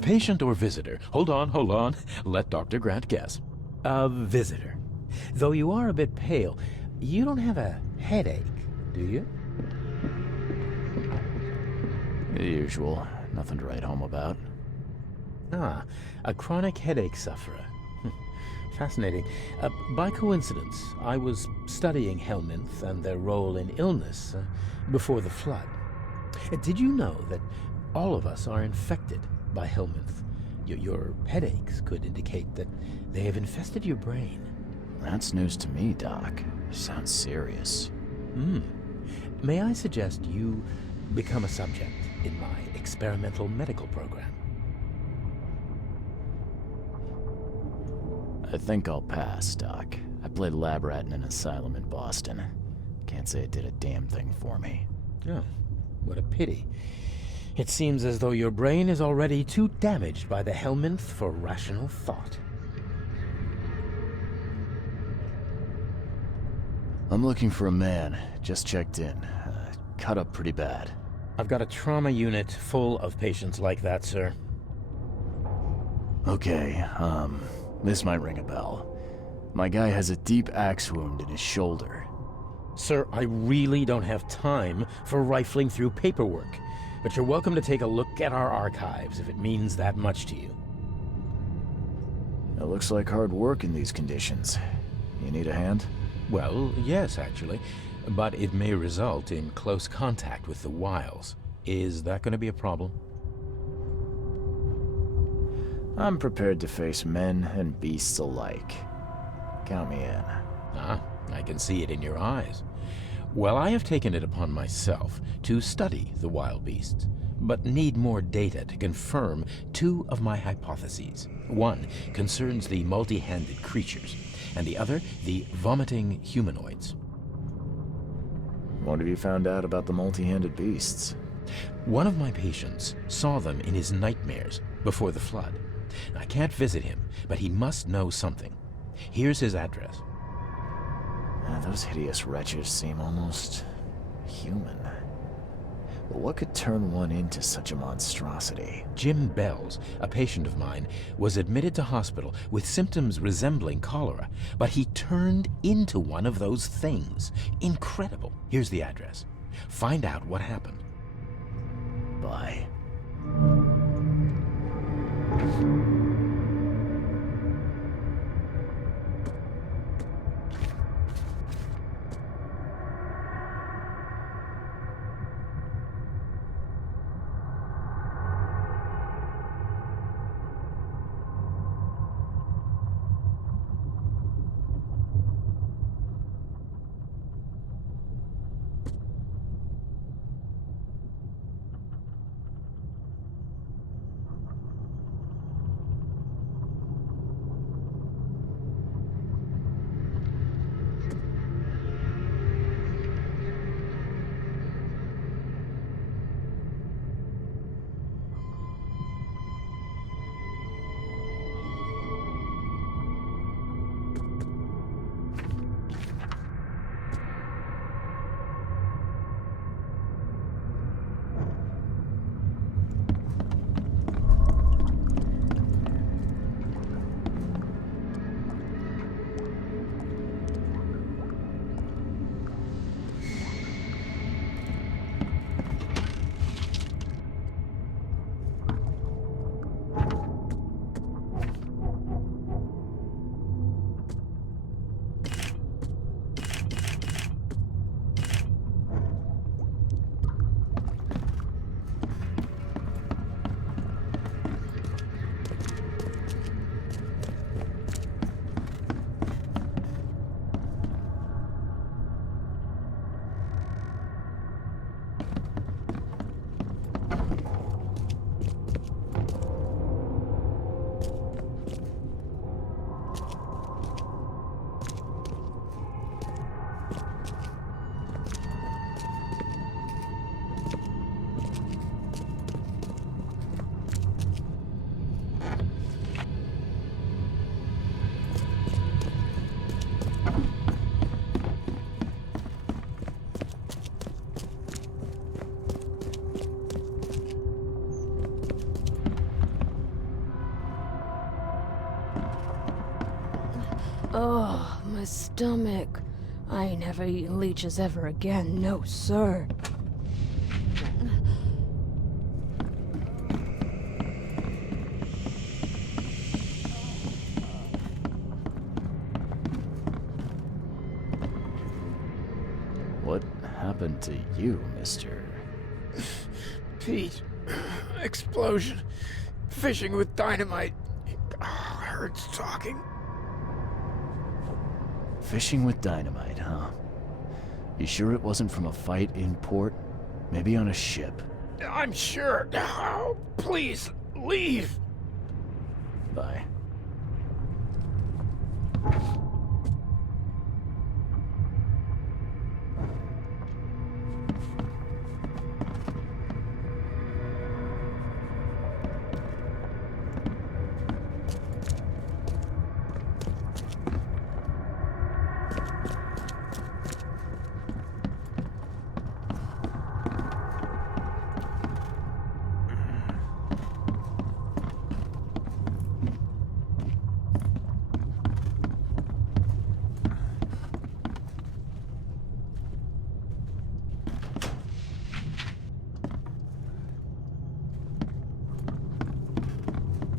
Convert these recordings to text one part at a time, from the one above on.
Patient or visitor? Hold on. Let Dr. Grant guess. A visitor. Though you are a bit pale, you don't have a headache, do you? The usual. Nothing to write home about. Ah, a chronic headache sufferer. Fascinating. By coincidence, I was studying helminths and their role in illness before the flood. Did you know that all of us are infected by helminth? Your headaches could indicate that they have infested your brain. That's news to me, Doc. Sounds serious. May I suggest you become a subject in my experimental medical program? I think I'll pass, Doc. I played lab rat in an asylum in Boston. Can't say it did a damn thing for me. Oh, what a pity. It seems as though your brain is already too damaged by the helminth for rational thought. I'm looking for a man. Just checked in. Cut up pretty bad. I've got a trauma unit full of patients like that, sir. Okay, this might ring a bell. My guy has a deep axe wound in his shoulder. Sir, I really don't have time for rifling through paperwork, but you're welcome to take a look at our archives if it means that much to you. It looks like hard work in these conditions. You need a hand? Well, yes, actually, but it may result in close contact with the wiles. Is that going to be a problem? I'm prepared to face men and beasts alike. Count me in. Ah, I can see it in your eyes. Well, I have taken it upon myself to study the wild beasts, but need more data to confirm two of my hypotheses. One concerns the multi-handed creatures, and the other, the vomiting humanoids. What have you found out about the multi-handed beasts? One of my patients saw them in his nightmares before the flood. I can't visit him, but he must know something. Here's his address. Those hideous wretches seem almost human. But what could turn one into such a monstrosity? Jim Bells, a patient of mine, was admitted to hospital with symptoms resembling cholera, but he turned into one of those things. Incredible. Here's the address. Find out what happened. Bye. stomach. I ain't never eaten leeches ever again, no sir. What happened to you, mister? Pete. Explosion. Fishing with dynamite. Hurts talking. Fishing with dynamite, huh? You sure it wasn't from a fight in port? Maybe on a ship? I'm sure. Oh, please, leave. Bye.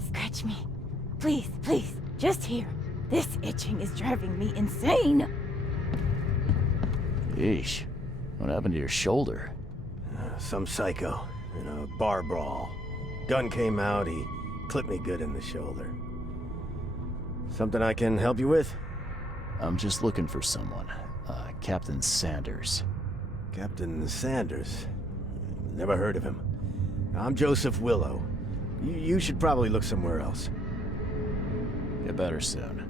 Scratch me. Please, please, just here. This itching is driving me insane. Yeesh. What happened to your shoulder? Some psycho in a bar brawl. Gun came out, he clipped me good in the shoulder. Something I can help you with? I'm just looking for someone. Captain Sanders. Captain Sanders? Never heard of him. I'm Joseph Willow. You should probably look somewhere else. Get better soon.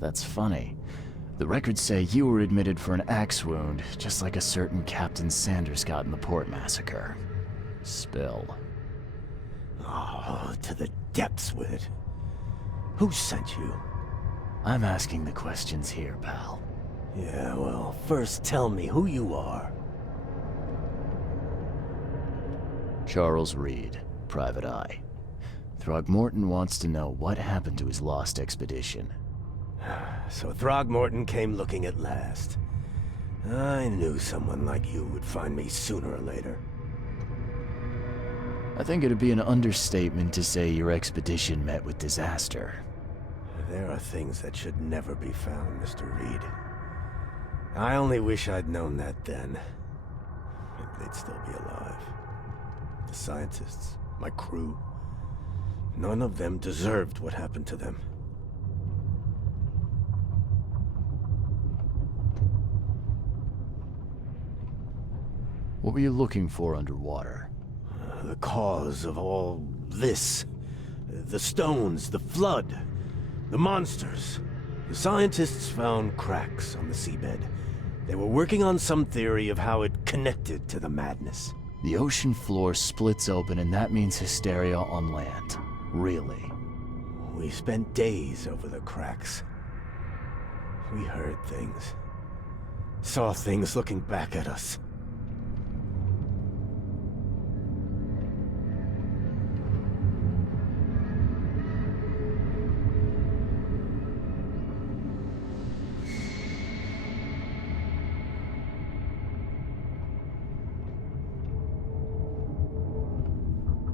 That's funny. The records say you were admitted for an axe wound, just like a certain Captain Sanders got in the port massacre. Spill. Oh, to the depths with it. Who sent you? I'm asking the questions here, pal. Yeah, well, first tell me who you are. Charles Reed, Private Eye. Throgmorton wants to know what happened to his lost expedition. So Throgmorton came looking at last. I knew someone like you would find me sooner or later. I think it'd be an understatement to say your expedition met with disaster. There are things that should never be found, Mr. Reed. I only wish I'd known that then. Maybe they'd still be alive. The scientists, my crew. None of them deserved what happened to them. What were you looking for underwater? The cause of all this. The stones, the flood, the monsters. The scientists found cracks on the seabed. They were working on some theory of how it connected to the madness. The ocean floor splits open and that means hysteria on land. Really? We spent days over the cracks. We heard things. Saw things looking back at us.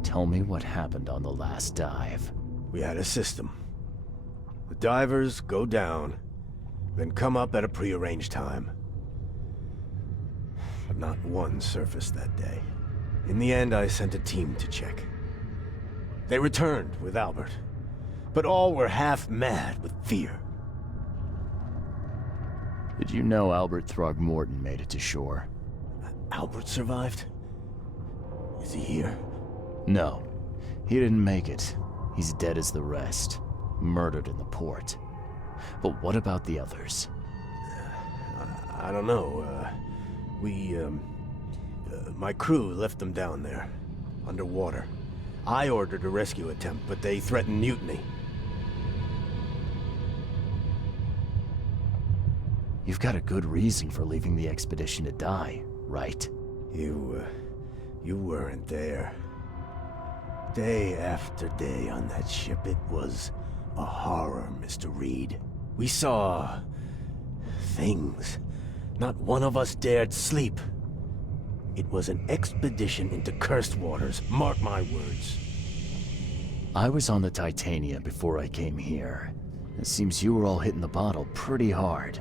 Tell me what happened on the last dive. We had a system. The divers go down, then come up at a prearranged time. But not one surfaced that day. In the end, I sent a team to check. They returned with Albert, but all were half mad with fear. Did you know Albert Throgmorton made it to shore? Albert survived? Is he here? No, he didn't make it. He's dead as the rest, murdered in the port. But what about the others? I don't know. My crew left them down there, underwater. I ordered a rescue attempt, but they threatened mutiny. You've got a good reason for leaving the expedition to die, right? You weren't there. Day after day on that ship, it was a horror, Mr. Reed. We saw things. Not one of us dared sleep. It was an expedition into cursed waters, mark my words. I was on the Titania before I came here. It seems you were all hitting the bottle pretty hard.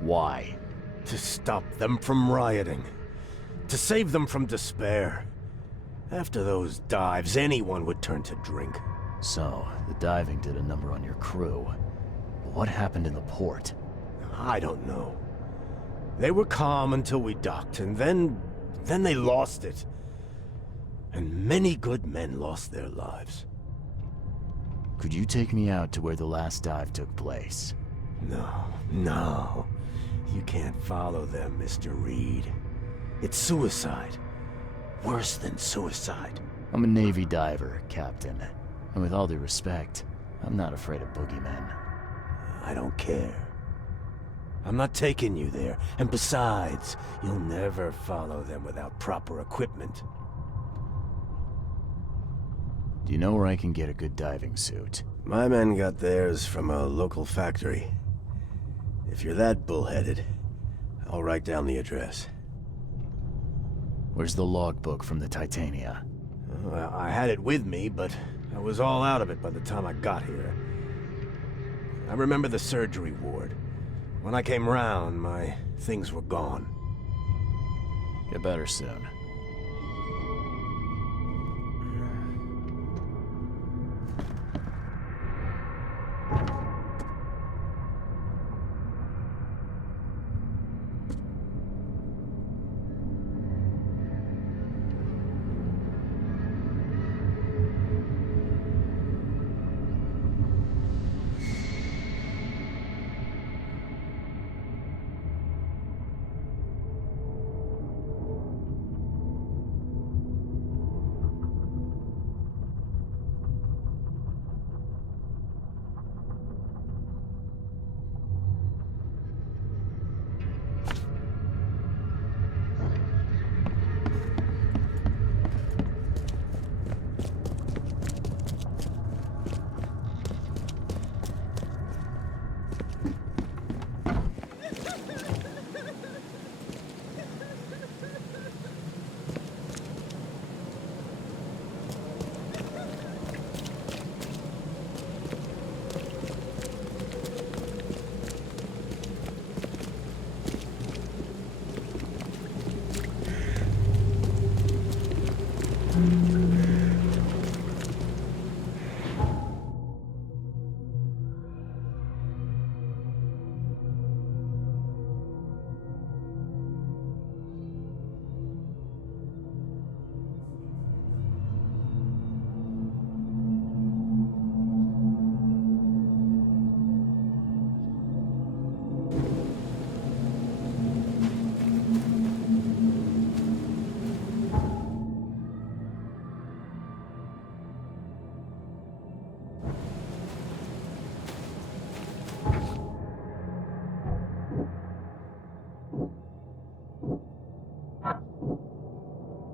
Why? To stop them from rioting. To save them from despair. After those dives, anyone would turn to drink. So, the diving did a number on your crew. But what happened in the port? I don't know. They were calm until we docked, and then they lost it. And many good men lost their lives. Could you take me out to where the last dive took place? No. You can't follow them, Mr. Reed. It's suicide. Worse than suicide. I'm a Navy diver, Captain. And with all due respect, I'm not afraid of boogeymen. I don't care. I'm not taking you there. And besides, you'll never follow them without proper equipment. Do you know where I can get a good diving suit? My men got theirs from a local factory. If you're that bullheaded, I'll write down the address. Where's the logbook from the Titania? Well, I had it with me, but I was all out of it by the time I got here. I remember the surgery ward. When I came round, my things were gone. Get better soon.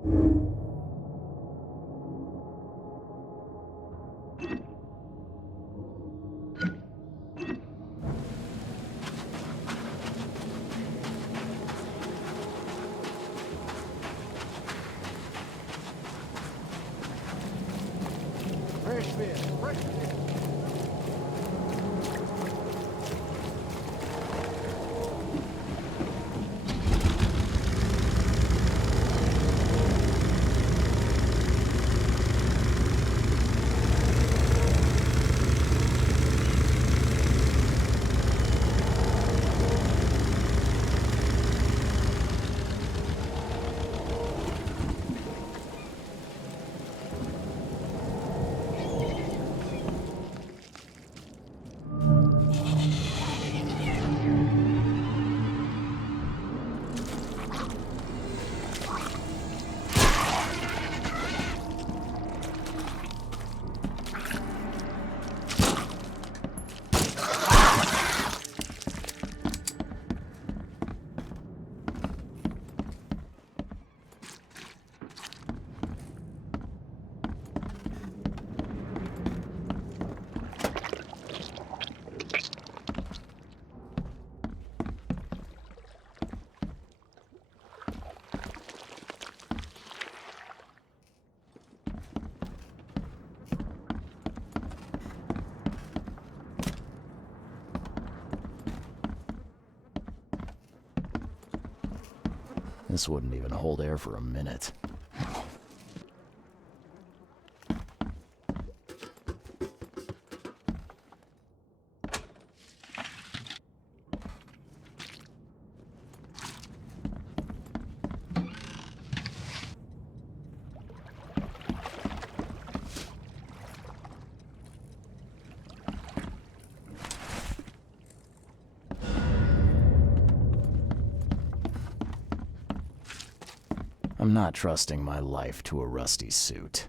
Fresh fish, fresh fish. This wouldn't even hold air for a minute. I'm not trusting my life to a rusty suit.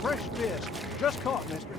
Fresh fish. Just caught, mister.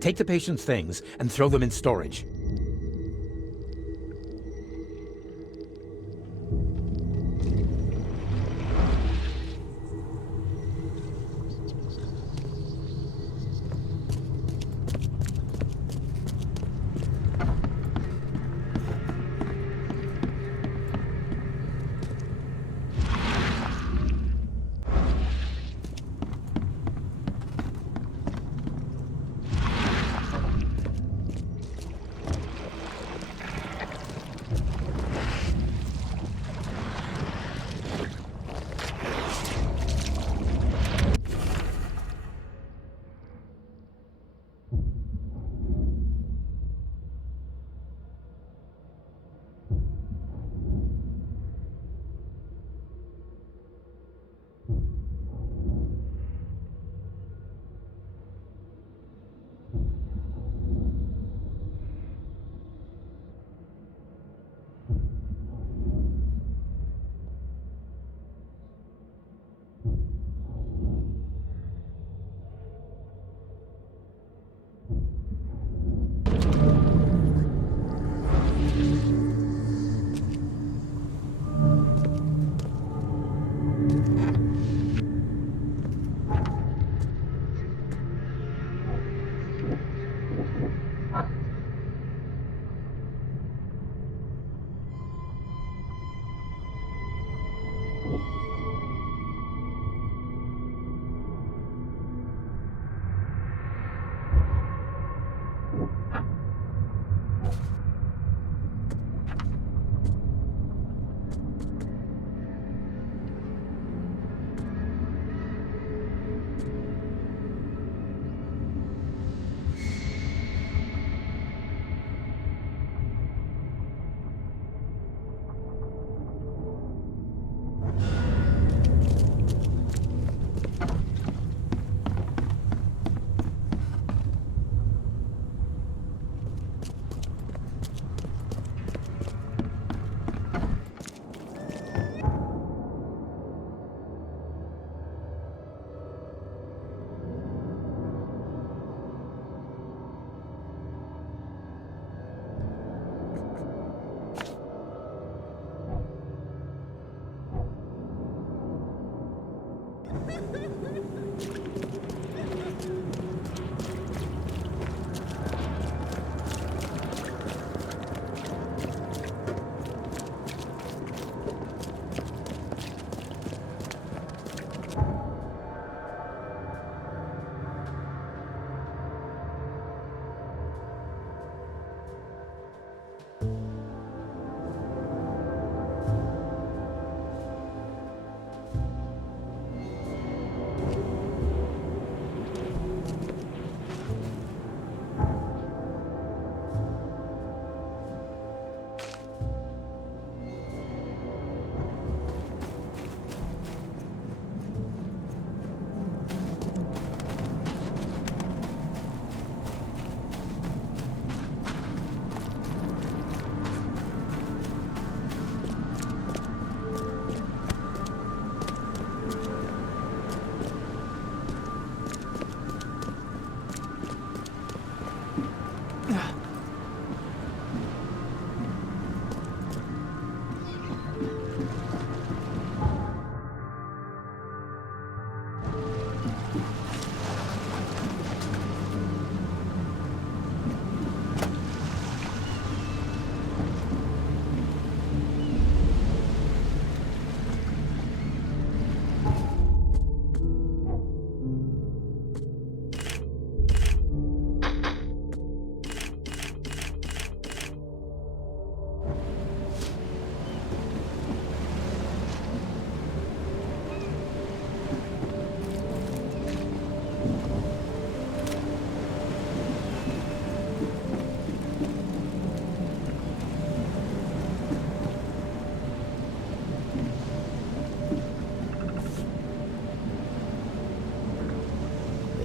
Take the patient's things and throw them in storage.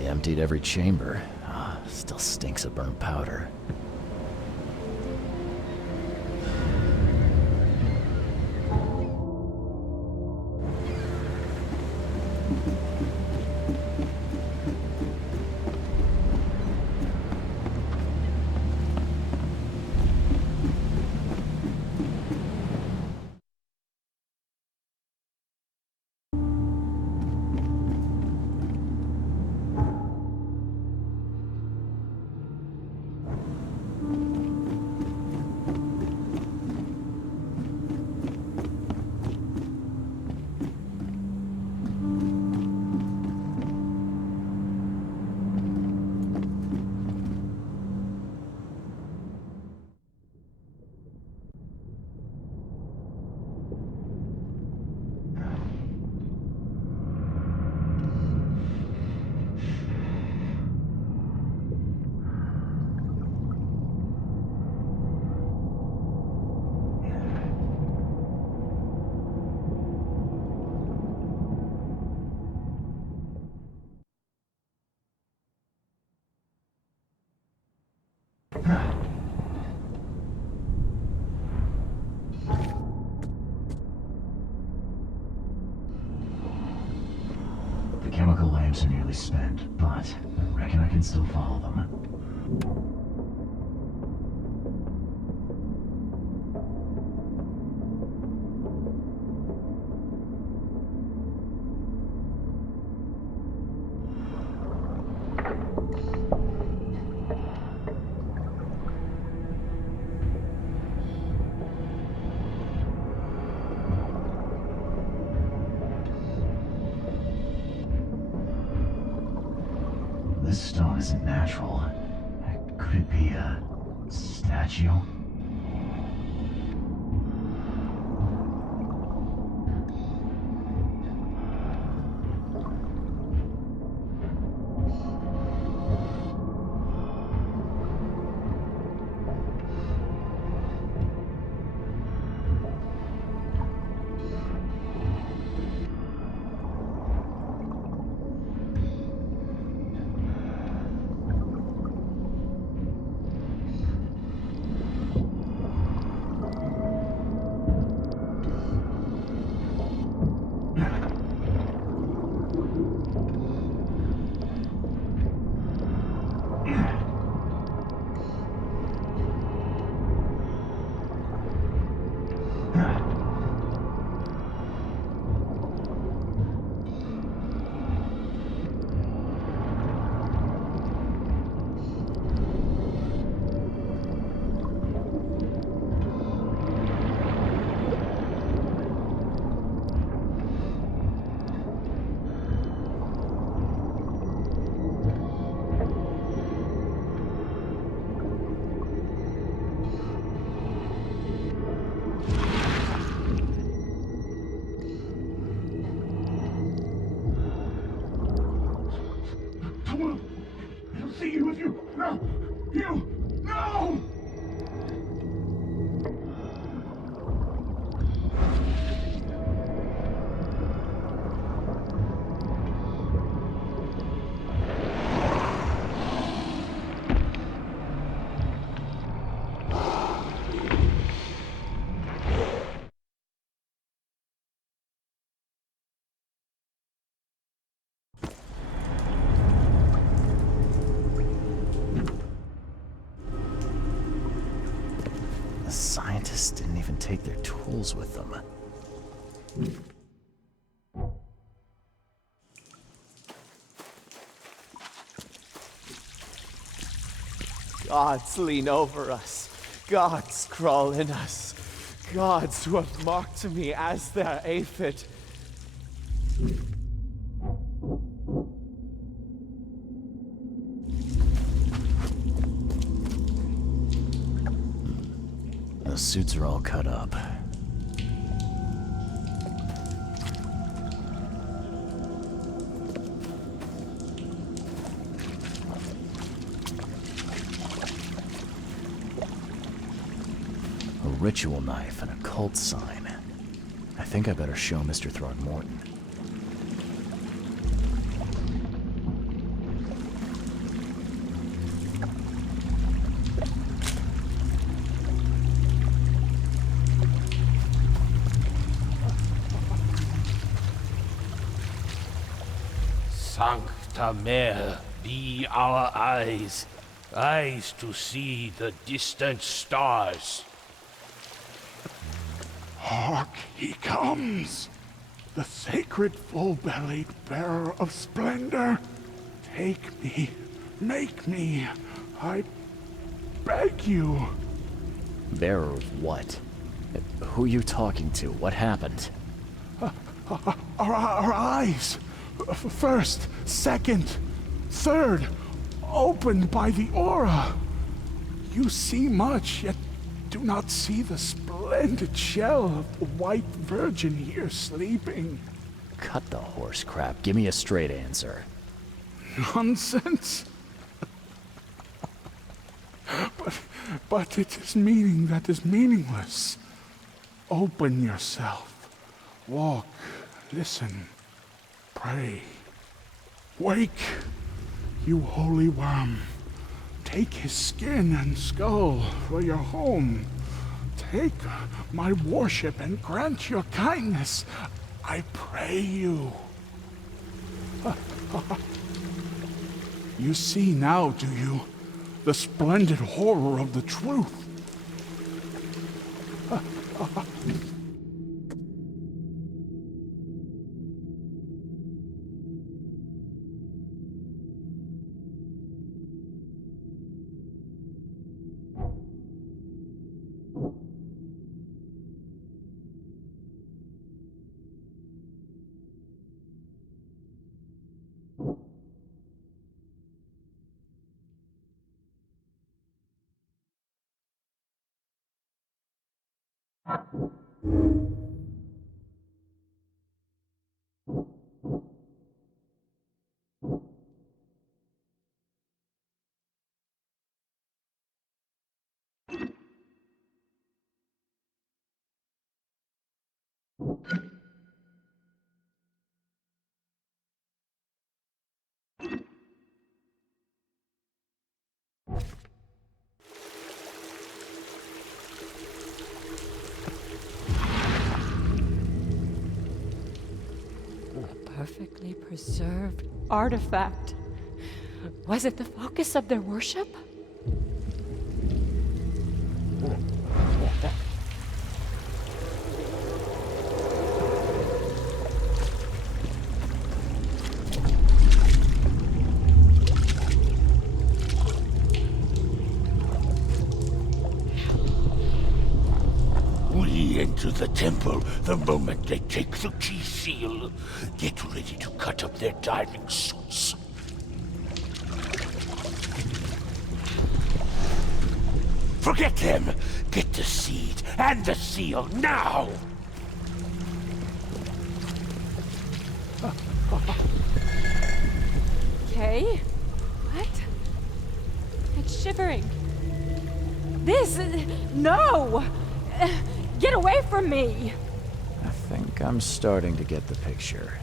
Emptied every chamber. Still stinks of burnt powder. are nearly spent, but I reckon I can still follow them. This stone isn't natural. Could it be a statue? Scientists didn't even take their tools with them. Gods lean over us. Gods crawl in us. Gods who have marked me as their aphid. The suits are all cut up. A ritual knife and a cult sign. I think I better show Mr. Throgmorton. Sancta Mare, be our eyes, eyes to see the distant stars. Hark, he comes! The sacred full-bellied bearer of splendor. Take me, make me, I beg you. Bearer of what? Who are you talking to? What happened? Our eyes, first, second, third, opened by the aura. You see much, yet do not see the splendid shell of the white virgin here sleeping. Cut the horse crap. Give me a straight answer. Nonsense. But it is meaning that is meaningless. Open yourself. Walk, listen, pray. Wake, you holy worm. Take his skin and skull for your home. Take my worship and grant your kindness. I pray you. You see now, do you? The splendid horror of the truth. Perfectly preserved artifact. Was it the focus of their worship? We enter the temple the moment they take the key seal. Get ready to cut up their diving suits. Forget them! Get the seed and the seal now! Okay. What? It's shivering. This... No! Get away from me! I think I'm starting to get the picture.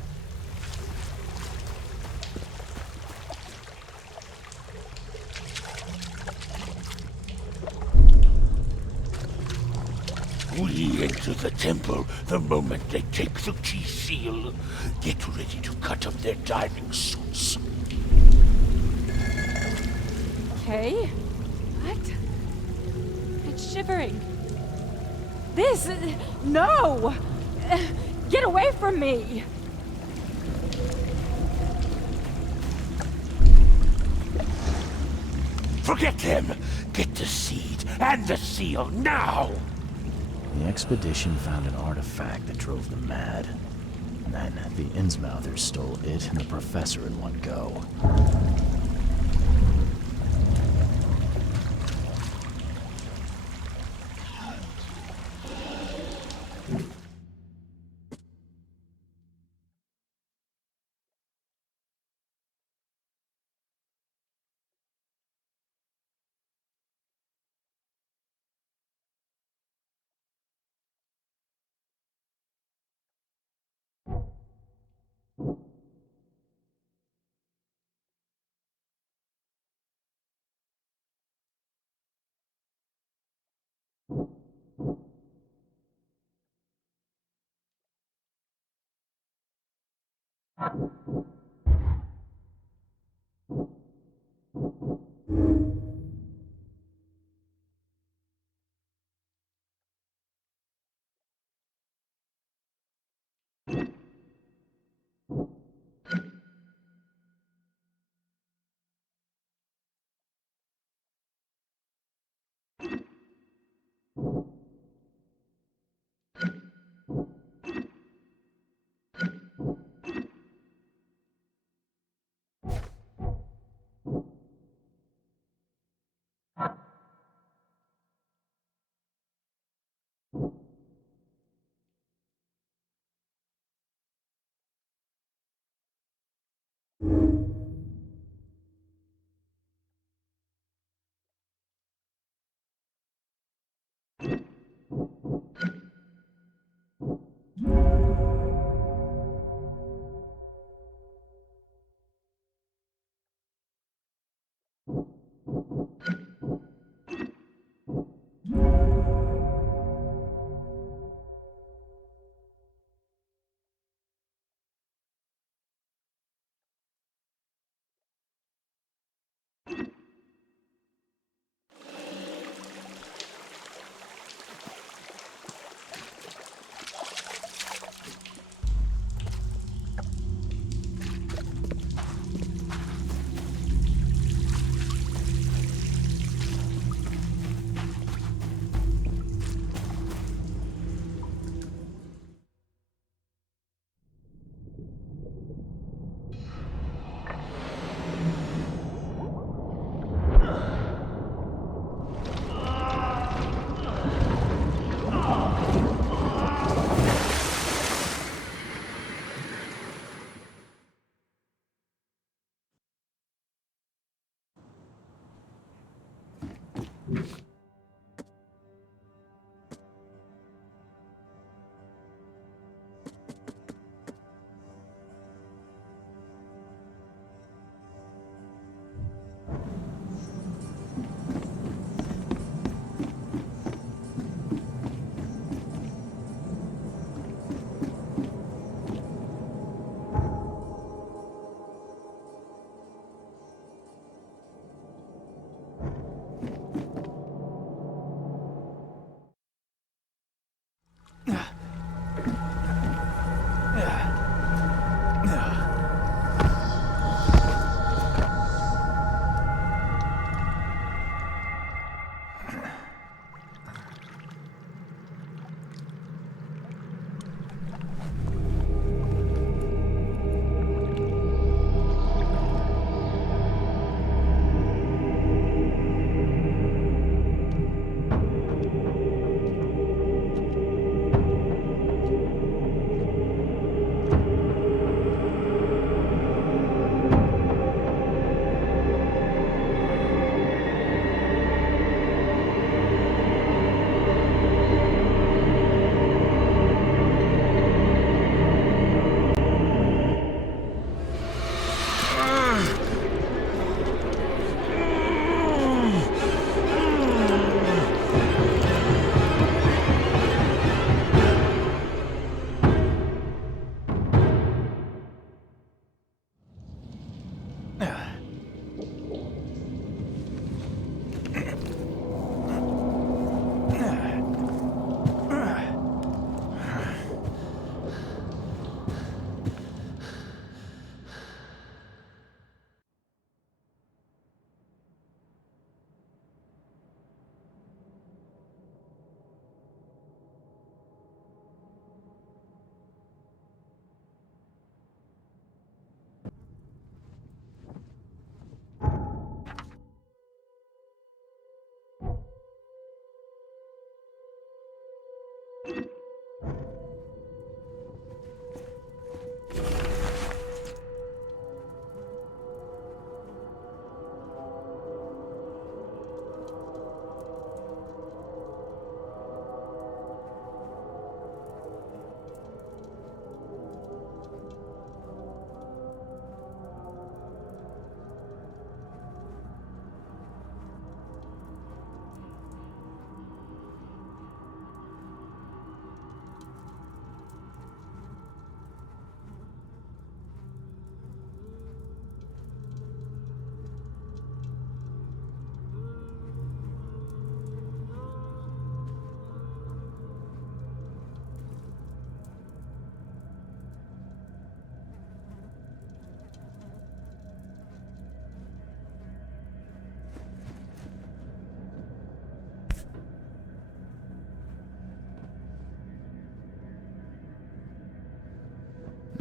We enter the temple the moment they take the key seal. Get ready to cut up their diving suits. Okay. What? It's shivering. This... No! Get away from me! Forget them! Get the seed and the seal now! The expedition found an artifact that drove them mad. And then the Innsmouthers stole it and the professor in one go.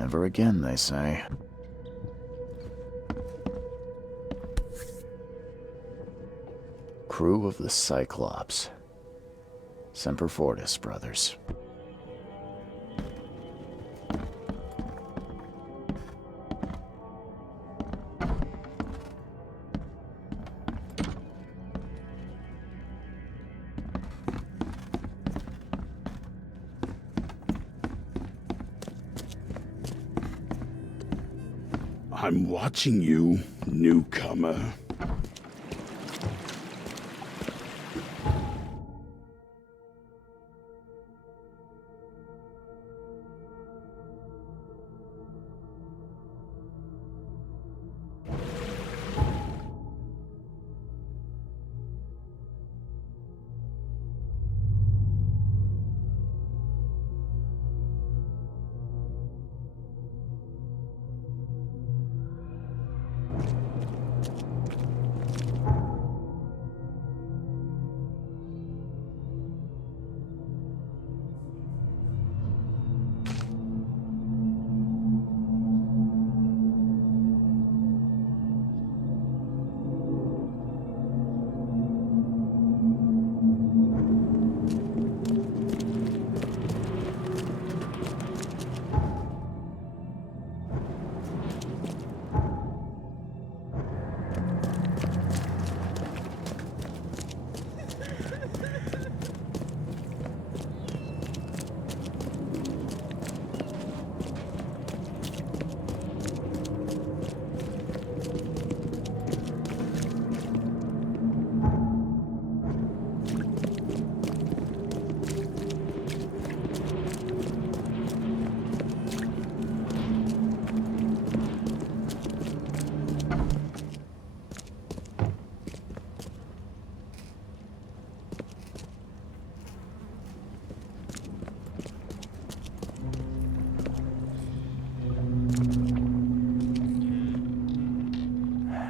Never again, they say. Crew of the Cyclops. Semper Fortis, brothers. I'm watching you, newcomer.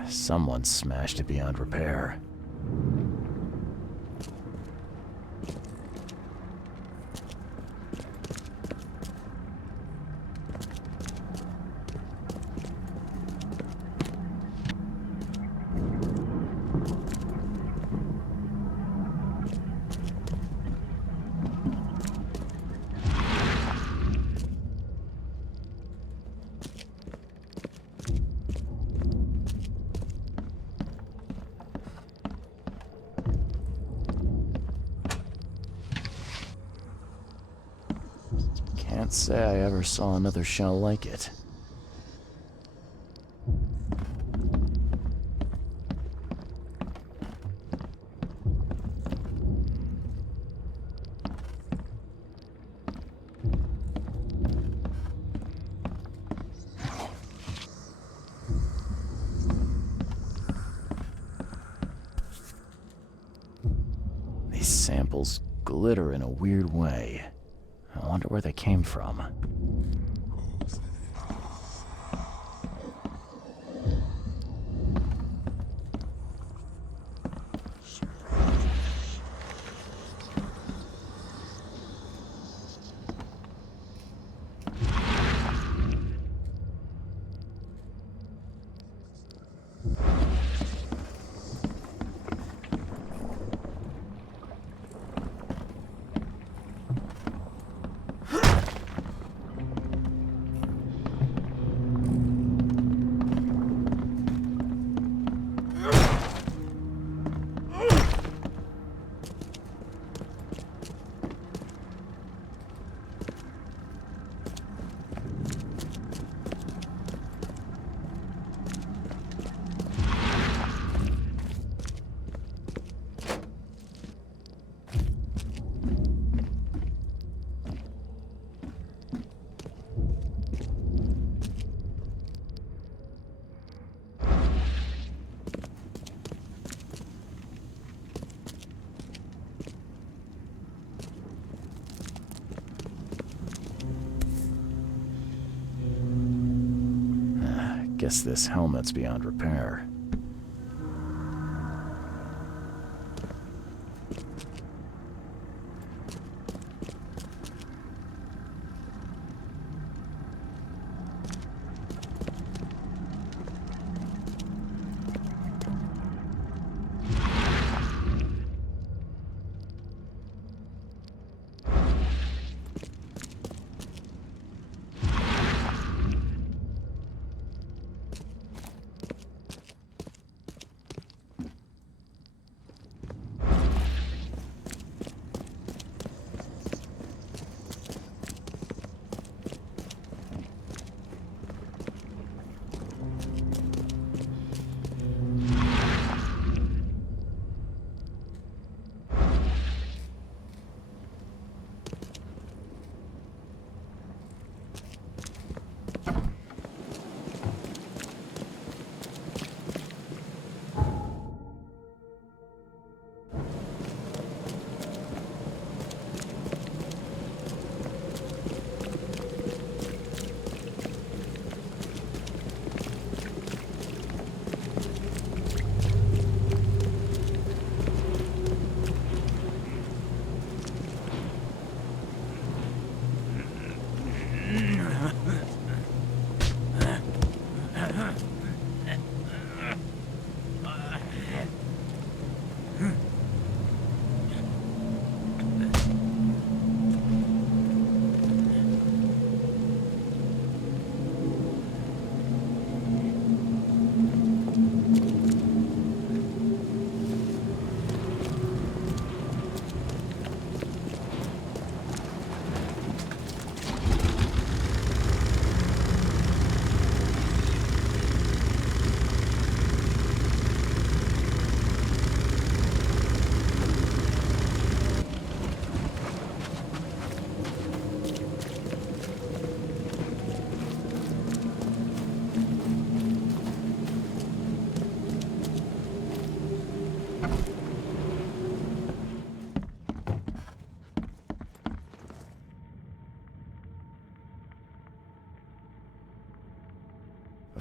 Someone smashed it beyond repair. Can't say I ever saw another shell like it. These samples glitter in a weird way. I wonder where they came from. Guess this helmet's beyond repair.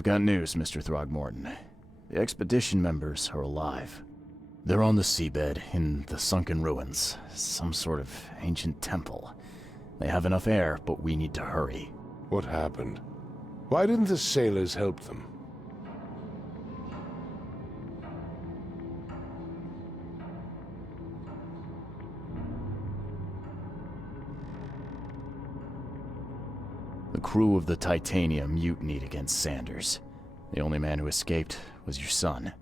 got news, Mr. Throgmorton. The expedition members are alive. They're on the seabed, in the sunken ruins. Some sort of ancient temple. They have enough air, but we need to hurry. What happened? Why didn't the sailors help them? The crew of the Titanium mutinied against Sanders. The only man who escaped was your son.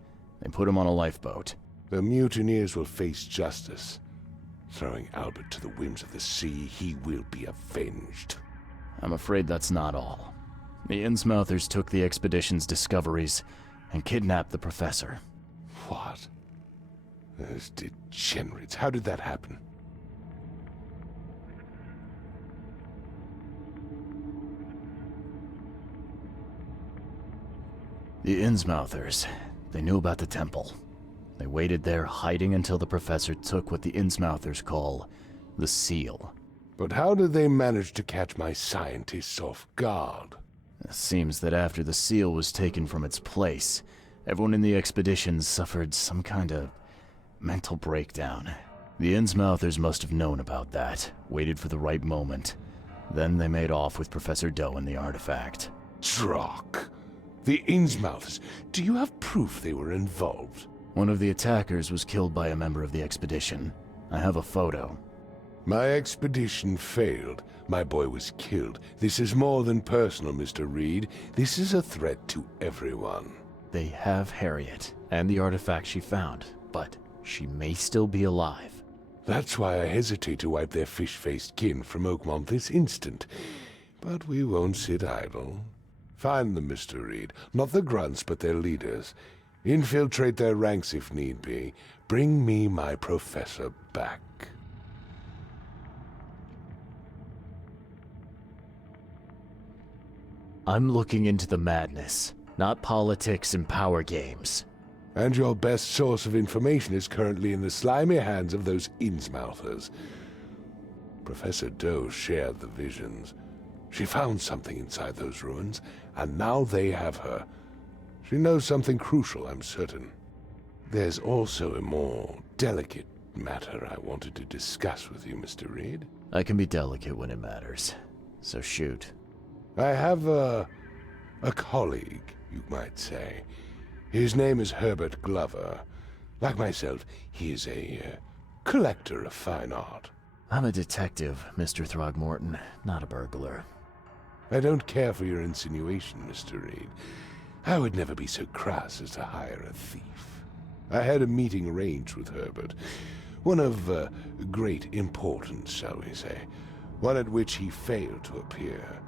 They put him on a lifeboat. The mutineers will face justice. Throwing Albert to the whims of the sea, he will be avenged. I'm afraid that's not all. The Innsmouthers took the expedition's discoveries and kidnapped the professor. What? Those degenerates. How did that happen? The Innsmouthers. They knew about the temple. They waited there, hiding until the professor took what the Innsmouthers call the seal. But how did they manage to catch my scientists off guard? It seems that after the seal was taken from its place, everyone in the expedition suffered some kind of mental breakdown. The Innsmouthers must have known about that, waited for the right moment. Then they made off with Professor Doe and the artifact. Drock. The Innsmouthers. Do you have proof they were involved? One of the attackers was killed by a member of the expedition. I have a photo. My expedition failed. My boy was killed. This is more than personal, Mr. Reed. This is a threat to everyone. They have Harriet, and the artifact she found, but she may still be alive. That's why I hesitate to wipe their fish-faced kin from Oakmont this instant. But we won't sit idle. Find them, Mr. Reed. Not the grunts, but their leaders. Infiltrate their ranks if need be. Bring me my professor back. I'm looking into the madness, not politics and power games. And your best source of information is currently in the slimy hands of those Innsmouthers. Professor Doe shared the visions. She found something inside those ruins, and now they have her. She knows something crucial, I'm certain. There's also a more delicate matter I wanted to discuss with you, Mr. Reed. I can be delicate when it matters, so shoot. I have a colleague, you might say. His name is Herbert Glover. Like myself, he is a collector of fine art. I'm a detective, Mr. Throgmorton, not a burglar. I don't care for your insinuation, Mr. Reed. I would never be so crass as to hire a thief. I had a meeting arranged with Herbert. One of great importance, shall we say. One at which he failed to appear.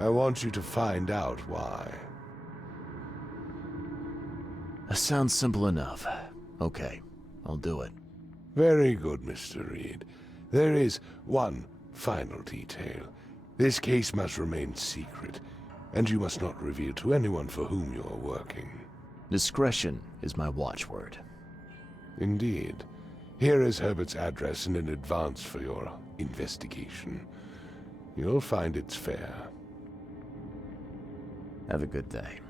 I want you to find out why. That sounds simple enough. Okay, I'll do it. Very good, Mr. Reed. There is one final detail. This case must remain secret, and you must not reveal to anyone for whom you are working. Discretion is my watchword. Indeed. Here is Herbert's address and an advance for your investigation. You'll find it's fair. Have a good day.